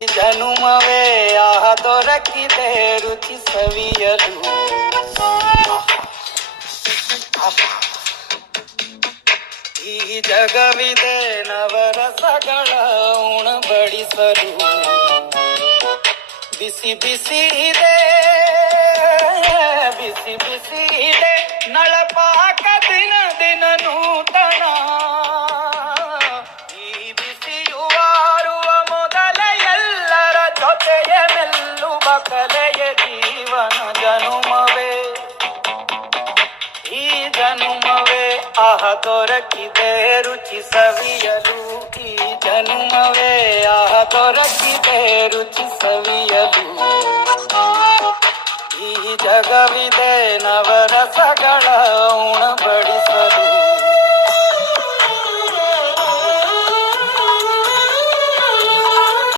ಜನುಮವೇ ಆಹ ದೊರಕಿದೆ ರುಚಿ ಸವಿಯಲು. ಈ ಜಗವಿದೆ ನವರಸಗಳ ಉಣಬಡಿಸಲು. ಬಿಸಿ ಬಿಸಿ ಇದೆ, ಬಿಸಿ ಬಿಸಿ ಇದೆ ನಳಪಾಕ ದಿನ ದಿನ ನೂತನ. ಈ ಬಿಸಿಯುವಾರುವ ಮೊದಲ ಎಲ್ಲರ ಜೊತೆಯ ಮೆಲ್ಲುವ ಕಲೆಯ ಜೀವನ ಜನುಮವೇ. ಈ ಜನುಮವೇ ಆಹ ದೊರಕಿದೆ ರುಚಿ ಸವಿಯಲು. ಈ ಜನುಮವೇ ಆಹ ದೊರಕಿದೆ ರುಚಿ ಸವಿಯಲು. ಈ ಜಗವಿದೆ ನವರಸಗಳ ಉಣಬಡಿ